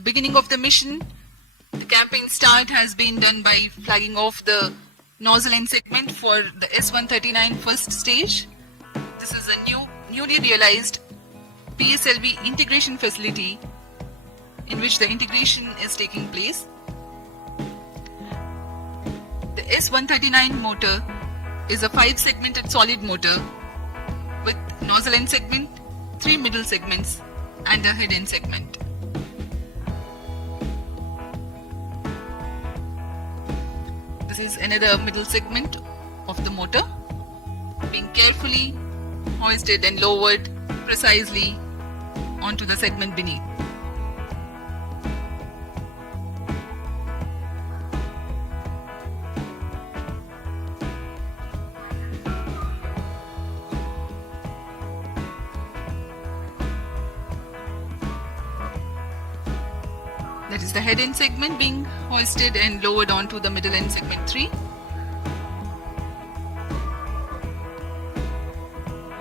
the beginning of the mission, the campaign start has been done by flagging off the nozzle end segment for the S139 first stage. This is a newly realized PSLV integration facility in which the integration is taking place. The S139 motor is a 5-segmented solid motor with nozzle end segment, 3 middle segments and a head end segment. This is another middle segment of the motor being carefully hoisted and lowered precisely onto the segment beneath. That is the head end segment being hoisted and lowered onto the middle end segment 3.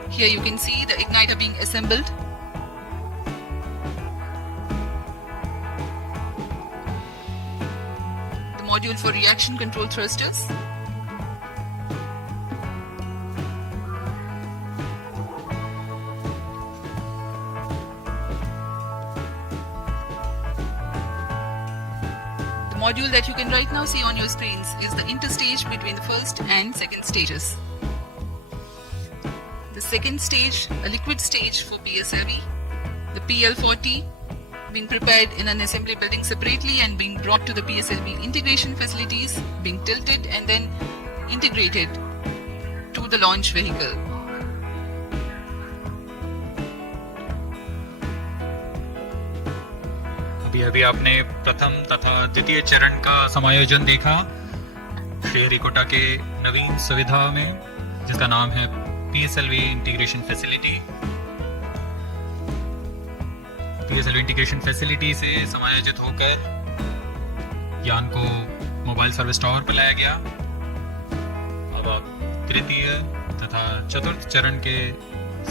Here you can see the igniter being assembled. The module for reaction control thrusters. The module that you can right now see on your screens is the interstage between the first and second stages. The second stage, a liquid stage for PSLV, the PL40, being prepared in an assembly building separately and being brought to the PSLV integration facilities, being tilted and then integrated to the launch vehicle. अभी अभी आपने प्रथम तथा द्वितीय चरण का समायोजन देखा श्रीहरिकोटा के नवीन सुविधा में, जिसका नाम है PSLV integration facility. PSLV integration facility से समायोजित होकर यान को मोबाइल सर्विस टावर पर लाया गया। अब आप तृतीय तथा चतुर्थ चरण के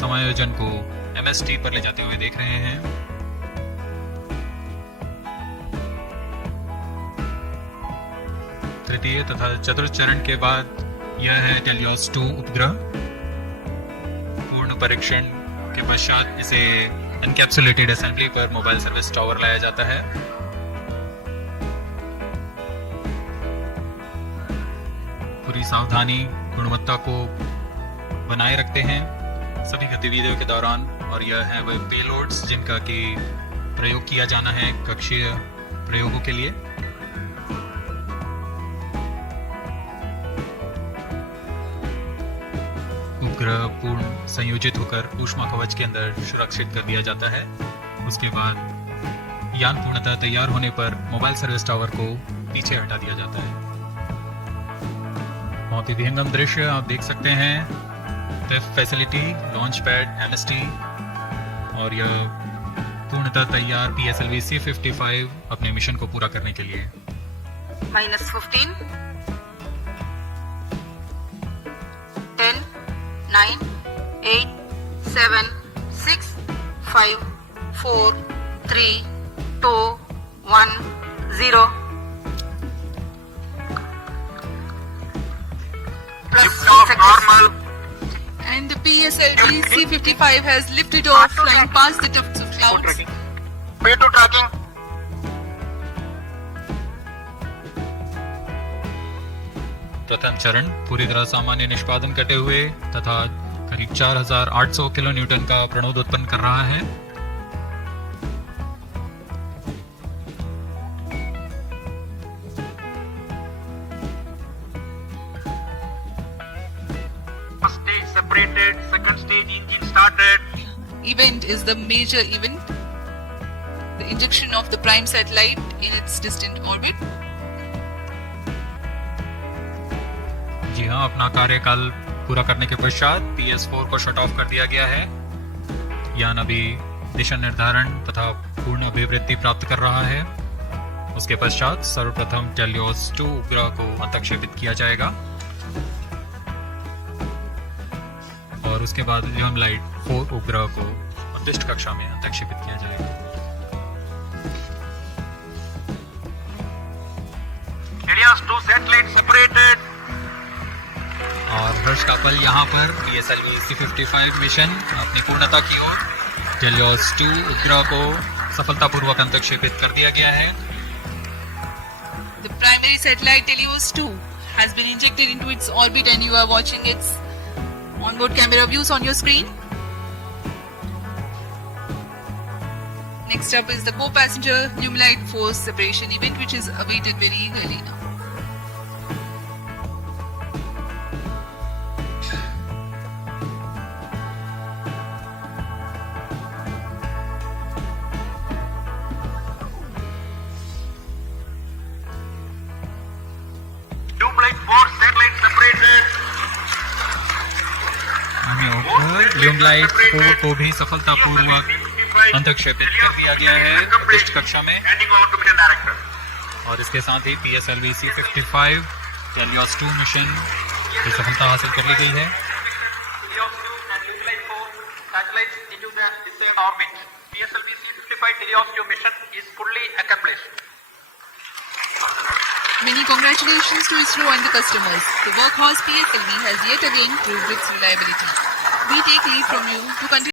समायोजन को MST पर ले जाते हुए देख रहे हैं। तृतीय तथा चतुर्थ चरण के बाद यह है टेलियोस 2 उपग्रह। पूर्ण परीक्षण के पश्चात इसे एनकैप्सुलेटेड असेंबली पर मोबाइल सर्विस टावर लाया जाता है। पूरी सावधानी गुणवत्ता को बनाए रखते हैं सभी गतिविधियों के दौरान, और यह है वह पेलोड्स जिनका कि प्रयोग किया जाना है कक्षीय प्रयोगों के लिए। उपग्रह पूर्ण संयोजित होकर ऊष्मा कवच के अंदर सुरक्षित कर दिया जाता है। उसके बाद यान पूर्णतः तैयार होने पर मोबाइल सर्विस टावर को पीछे हटा दिया जाता है। बहुत ही विहंगम दृश्य आप देख सकते हैं। Test facility, launch pad, MST, और यह पूर्णतः तैयार PSLV C55 अपने मिशन को पूरा करने के लिए। -15, 10, 9, 8, 7, 6, 5, 4, 3, 2, 1, 0. Normal. And the PSLV C55 has lifted off, flying past the tufts of clouds. Way to tracking. प्रथम चरण पूरी तरह सामान्य निष्पादन करते हुए तथा करीब 4800 किलो न्यूटन का प्रणोद उत्पन्न कर रहा है। First stage separated, second stage engine started. Event is the major event, the injection of the prime satellite in its distant orbit. जी हाँ, अपना कार्यकाल पूरा करने के पश्चात PS4 को शट ऑफ कर दिया गया है। यान अभी दिशा निर्धारण तथा पूर्ण अभिवृद्धि प्राप्त कर रहा है। उसके पश्चात सर्वप्रथम टेलियोस 2 उपग्रह को अंतक्षेपित किया जाएगा और उसके बाद लाइट 4 उपग्रह को उद्दिष्ट कक्षा में अंतक्षेपित किया जाएगा। Helios 2 satellites separated. और हर्ष कापल यहाँ पर PSLV C-55 मिशन अपनी पूर्णता की ओर। हेलियोस 2 उपग्रह को सफलतापूर्वक अंतक्षेपित कर दिया गया है। The primary satellite Helios 2 has been injected into its orbit and you are watching its onboard camera views on your screen. Next up is the co-passenger Lumilite force separation event which is awaited very eagerly now. Lumilite 4 satellites separated. ल्यूमलाइट 4 को भी सफलतापूर्वक अंतक्षेपित कर दिया गया है पृष्ठ कक्षा में। Handing over to mission director. और इसके साथ ही PSLV C-55 हेलियोस 2 मिशन की सफलता हासिल कर ली गई है। Helios 2 and Lumilite 4 satellites into the same orbit. PSLV C-55 Helios 2 mission is fully accomplished. Many congratulations to ISRO and the customers. The workhorse PSLV has yet again proved its reliability. We take leave from you to continue